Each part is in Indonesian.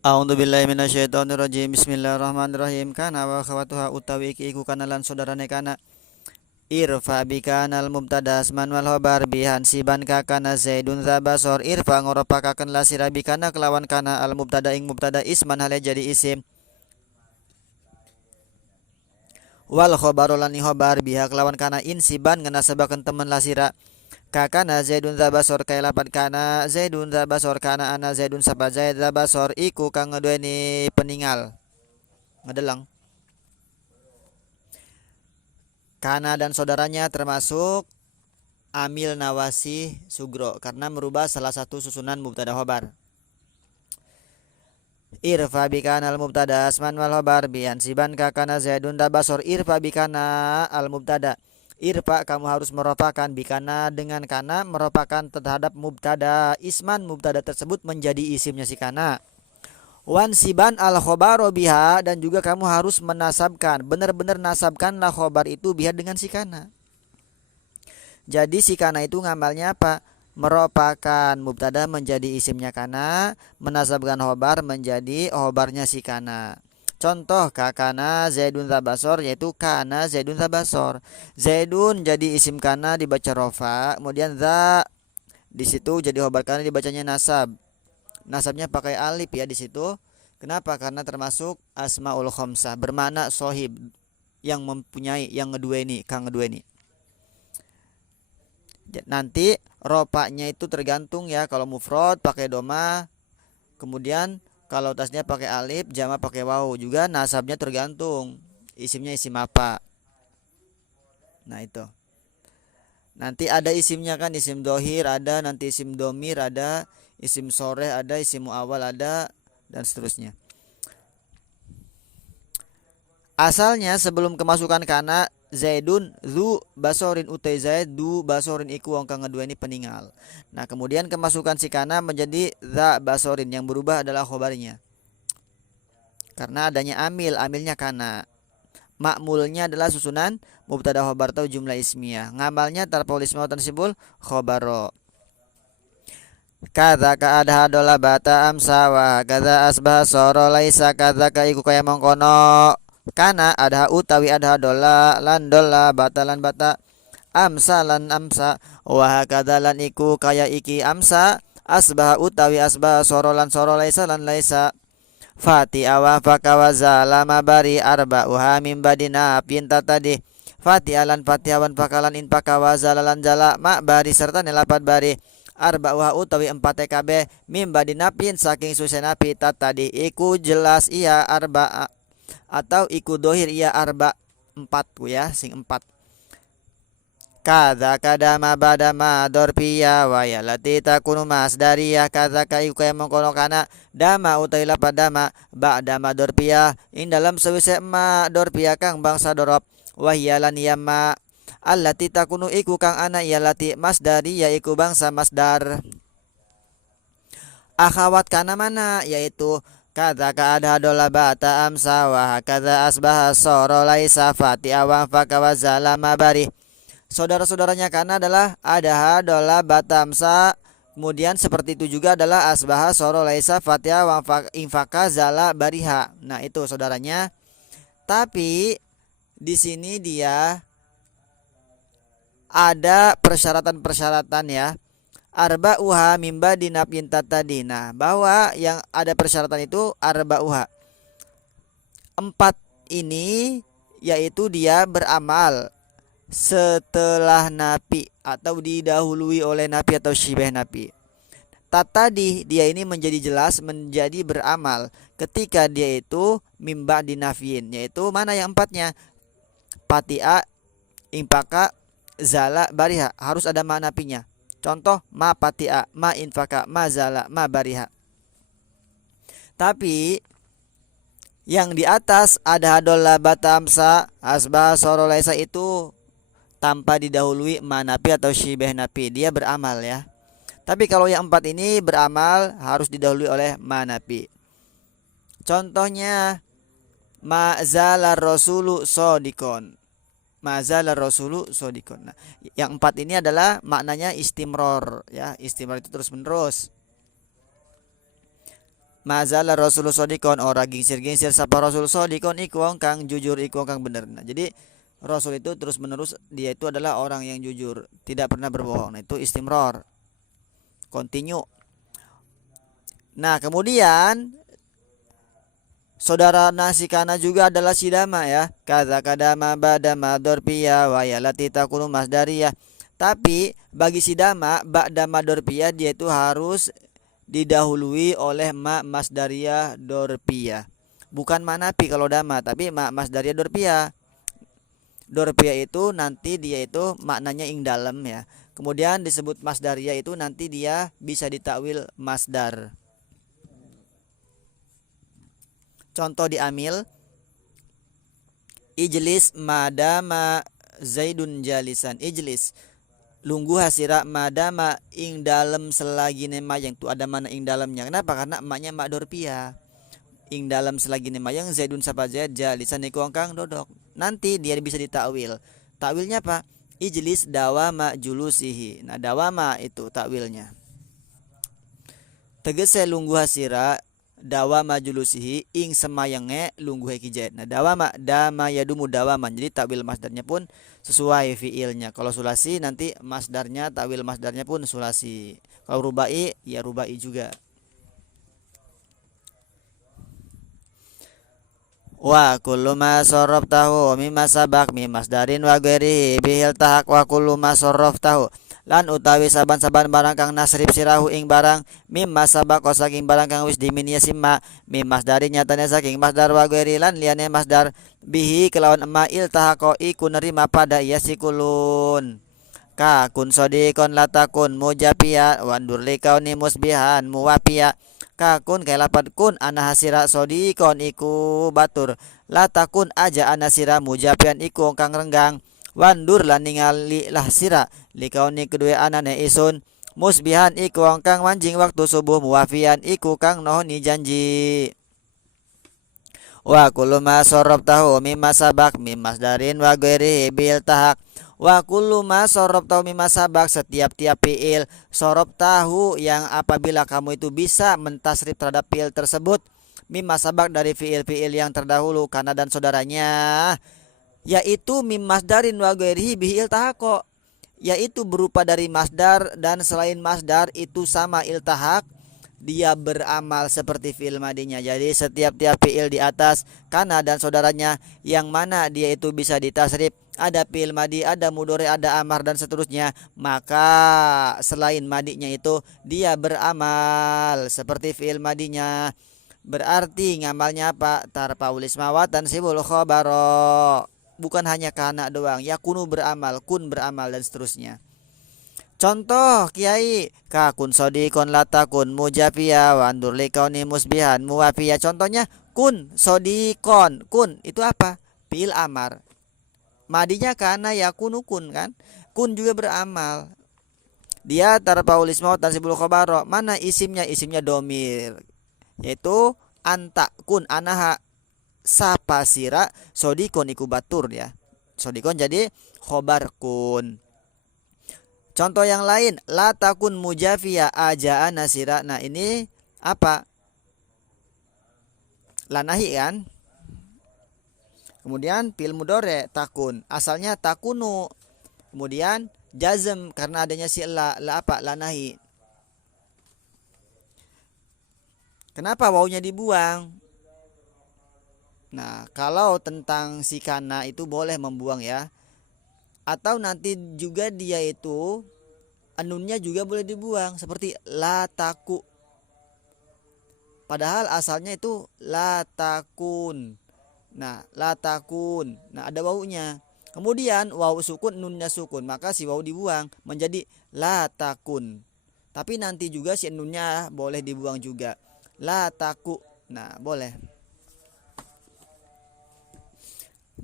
A'udzubillahi minasyaitonirrajim. Bismillahirrahmanirrahim. Kana wa akhawatuha utawi iki iku kana lan saudarane kana. Irfa bikanal mubtada asman wal khabar bihan siban ka kana zaidun zabasor irfa ngoropakaken la sirabi kana kelawan kana al mubtada ing mubtada isman hale jadi isim wal khabaru lan khobar biha kelawan kana insiban nganasabaken temen lasira kakana zaidun zabasor kaya lapan kana zaidun zabasor kana ana zaidun sapa zaid zabasor iku kang ngeduweni peninggal ngedelang kana dan saudaranya termasuk amil nawasi sugro karena merubah salah satu susunan mubtada khobar. Irfa bikana al mubtada asman wal khobar bian siban kakana zaidun dabasor irfa bikana al mubtada. Irfa kamu harus meropakan bikana dengan kana meropakan terhadap mubtada isman mubtada tersebut menjadi isimnya si kana. Wan siban al khobaro biha dan juga kamu harus menasabkan benar-benar nasabkanlah khobar itu biha dengan si kana. Jadi si kana itu ngamalnya apa? Meropakan mubtada menjadi isimnya kana, menasabkan khobar menjadi khobarnya si kana. Contoh kakana zaidun zabasor yaitu kana zaidun zabasor. Zaidun jadi isim kana dibaca rofa, kemudian za di situ jadi khobar kana dibacanya nasab. Nasabnya pakai alif ya di situ. Kenapa? Karena termasuk asmaul khamsah bermakna sohib yang mempunyai yang kedua ini, kang kedua ini. Nanti ropaknya itu tergantung ya, kalau mufrad pakai doma, kemudian kalau tasnya pakai alif, jama pakai waw, juga nasabnya tergantung isimnya isim apa. Nah itu nanti ada isimnya kan, isim dohir ada, nanti isim domir ada, isim soreh ada, isim muawal ada, dan seterusnya. Asalnya sebelum kemasukan kana zaidun zu basorin utai zaid du basorin iku wong kang kedua ini peninggal. Nah kemudian kemasukan si kana menjadi za basorin yang berubah adalah khobarnya karena adanya amilnya kana. Makmulnya adalah susunan mubtada khobar atau jumlah ismiyah. Ngamalnya tarpol isma tansibul khobaro. Kadza ka adha dola bata amsa wa kadza asbah soro laisa kadza ka iku kaya mongkono kana adha utawi adha dola lan dola bata lan bata amsa lan amsa wa kadza lan iku kaya iki amsa asbah utawi asbah soro laisa lan laisa fati awa fakawaza lama bari arba uha mim badina pinta tadi fati alan fati awan pakalan in pakawaza lalan jala mak bari serta nelapat bari arba uha utawi 4 TKB mim badina pin saking susenapi tadi iku jelas iya arba atau iku dohir iya arba 4 ku ya sing 4 kadza kadama badama dorpiya wa yalati takunu masdariyah kadza ka iku kaya mengkono kana dama utai lapad dama ba'dama dorpiya ing dalam sewise ma dorpiya kang bangsa dorob wa hiyalan yamma allati takunu iku kang ana yalati masdariyah iku bangsa masdar. Akhawat kana mana yaitu kadza ka ada dola bata amsa wa kadza asbaha soro laisa fati awan fakawaza lama bari. Saudara-saudaranya kana adalah adaha dola batamsa, kemudian seperti itu juga adalah asbaha soro laisa fatia wa infaka zala bariha. Nah itu saudaranya, tapi di sini dia ada persyaratan-persyaratan ya. Arba'uha mimba dinapin tadi. Nah bahwa yang ada persyaratan itu arba'uha 4 ini yaitu dia beramal setelah napi atau didahului oleh napi atau syibeh napi. Tadi dia ini menjadi jelas menjadi beramal ketika dia itu mimba dinafin, yaitu mana yang 4-nya patia impaka zala bariha harus ada ma napinya. Contoh ma patia ma infaka ma zala ma bariha. Tapi yang di atas ada hadola batamsa asbah sorolaisa itu tanpa didahului manapi atau syibeh napi, dia beramal ya. Tapi kalau yang 4 ini beramal harus didahului oleh manapi. Contohnya ma'zalar rasulu sodikon, ma'zalar rasulu sodikon. Nah, yang 4 ini adalah maknanya istimror ya, istimror itu terus menerus. Mazala Rasul sodikon ora gingsir-gingsir sapa Rasul sodikon iku wong kang jujur iku wong kang bener. Nah, jadi Rasul itu terus menerus dia itu adalah orang yang jujur, tidak pernah berbohong. Nah, itu istimror, continue. Nah, kemudian saudara nasikana juga adalah sidama ya. Kata kadama badama dorpia wa yalati takunu masdariyah. Tapi bagi sidama ba'dama dorpia dia itu harus didahului oleh ma masdariyah dorpia. Bukan manapi kalau dama, tapi ma masdariyah dorpia. Dorpia itu nanti dia itu maknanya ing dalam ya. Kemudian disebut masdariyah itu nanti dia bisa ditakwil masdar. Contoh diambil ijlis madama zaidun jalisan. Ijlis lungguh hasira madama ing dalam selagi nemayang tu ada mana ing dalamnya. Kenapa? Karena emaknya mak dorpia. Ing dalam selagi nemayang zaidun sapa zaid jalisan iku kang dodok. Nanti dia bisa ditakwil. Takwilnya apa? Ijlis dawama julusihi. Nah, dawama itu takwilnya. Tegese lungguh hasira dawama julusihi ing semayange lungguh hekijait. Nah, dawama dama yadumu dawaman. Jadi takwil masdarnya pun sesuai fiilnya. Kalau sulasi nanti masdarnya takwil masdarnya pun sulasi. Kalau rubai ya rubai juga. Wa kullu ma sarraftahu mimma sabaq min masdarin wa ghairihi bihil tahaq wa kullu ma sarraftahu lan utawi saban-saban barang kang nasrif sirahu ing barang mimma sabaq saking barang kang wis diminia simma mim masdarin nyatane saking masdar wa ghairi lan liyane masdar bihi kelawan emma iltahaqo iku nerima pada iya sikulun ka kun sodikon latakun mujapia wandur likauni musbihan muwapia kakun kaya lapat kun ana hasira sodikon iku batur latakun aja ana sira mujapian iku kang renggang wandur lan ningali lah sira likauni kedua anane isun musbihan iku kang manjing waktu subuh muwafian iku kang nohoni janji wa kullu ma sarraftahu mimma sabaq mim masdarin wa ghairihi bil tahaq wa kullu ma sarraftahu mimma sabaq setiap-tiap fiil sarraftahu yang apabila kamu itu bisa mentasrif terhadap fiil tersebut mimma sabaq dari fiil-fiil yang terdahulu kana dan saudaranya yaitu mim masdarin wa ghairihi bihi iltahaq yaitu berupa dari masdar dan selain masdar itu sama iltahaq dia beramal seperti fiil madinya. Jadi setiap-tiap fiil di atas kana dan saudaranya yang mana dia itu bisa ditasrif, ada fiil madi, ada mudhari, ada amar dan seterusnya, maka selain madinya itu dia beramal seperti fiil madinya. Berarti ngamalnya apa? Tarfaul isma wa tansibul khabara. Bukan hanya kana doang, yakunu beramal, kun beramal dan seterusnya. Contoh kiai ka kun sodikon latakun mujafia wandur likauni musbihan muwafia. Contohnya kun sodikon, kun itu apa? Fiil amar. Madinya kana yakunu kun kan? Kun juga beramal. Dia tarfaul isma wa tansibul khabara. Mana isimnya? Isimnya domir. Yaitu anta kun anaha sapa sira sodikon iku batur ya. Sodikon jadi khobar kun. Contoh yang lain, la takun mujafia aja nasira. Nah, ini apa? Lanahi kan? Kemudian fil mudhari takun, asalnya takunu. Kemudian jazm karena adanya si la apa? Lanahi. Kenapa wawunya dibuang? Nah, kalau tentang si kana itu boleh membuang ya. Atau nanti juga dia itu anunnya juga boleh dibuang seperti la taku. Padahal asalnya itu la takun. Nah, la takun. Nah, ada wawunya. Kemudian wawu sukun nunnya sukun, maka si wawu dibuang menjadi la takun. Tapi nanti juga si nunnya boleh dibuang juga. La taku. Nah, boleh.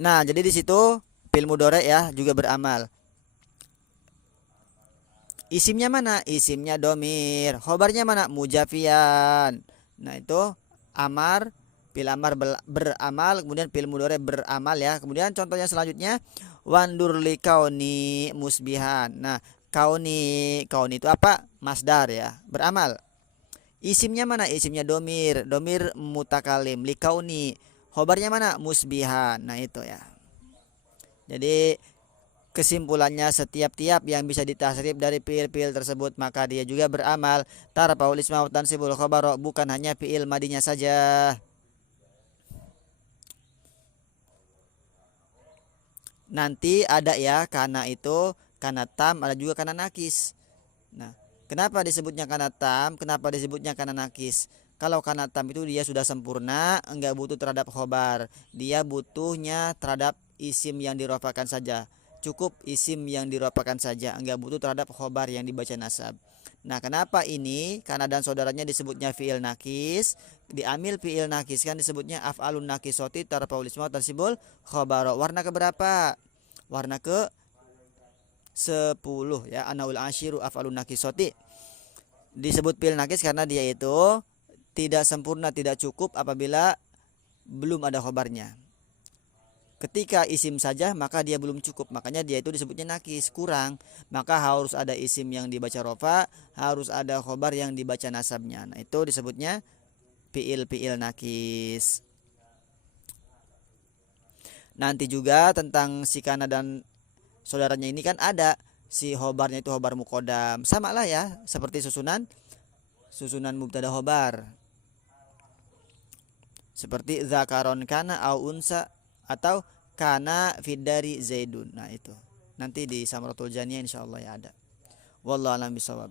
Nah, jadi di situ fi'il mudhari ya juga beramal. Isimnya mana? Isimnya domir. Khobarnya mana? Mujafian. Nah itu amar, fi'il amar beramal, kemudian fi'il mudhari beramal ya. Kemudian contohnya selanjutnya wandur li kauni musbihan. Nah kauni itu apa? Masdar ya, beramal. Isimnya mana? Isimnya domir, domir mutakalim. Likauni. Khobarnya mana? Musbihan. Nah itu ya. Jadi kesimpulannya setiap-tiap yang bisa ditasrif dari fiil-fiil tersebut maka dia juga beramal. Tarfaul isma wa tansibul khabara, bukan hanya fiil madinya saja. Nanti ada ya kana itu, kana tam, ada juga kana nakis. Nah, kenapa disebutnya kana tam? Kenapa disebutnya kana nakis? Kalau kana tam itu dia sudah sempurna, enggak butuh terhadap khobar. Dia butuhnya terhadap isim yang dirofakan saja. Cukup isim yang dirofakan saja, enggak butuh terhadap khobar yang dibaca nasab. Nah, kenapa ini? Karena dan saudaranya disebutnya fiil nakis. Diambil fiil nakis kan disebutnya af'alun nakisoti tarfaul isma tansibul khabara. Warna keberapa? Warna ke 10 ya, anaul asyiru af'alun nakisoti. Disebut fiil nakis karena dia itu tidak sempurna, tidak cukup apabila belum ada khobarnya. Ketika isim saja maka dia belum cukup, makanya dia itu disebutnya nakis, kurang. Maka harus ada isim yang dibaca rofa, harus ada khobar yang dibaca nasabnya. Nah itu disebutnya fiil nakis. Nanti juga tentang si kana dan saudaranya ini kan ada si khobarnya itu khobar mukodam, sama lah ya seperti susunan mubtada khobar, seperti zakaron kana au unsa atau kana fiddari zaidun. Nah itu nanti di samaratul janiyah insyaallah ya ada. Wallahu alam bisawab.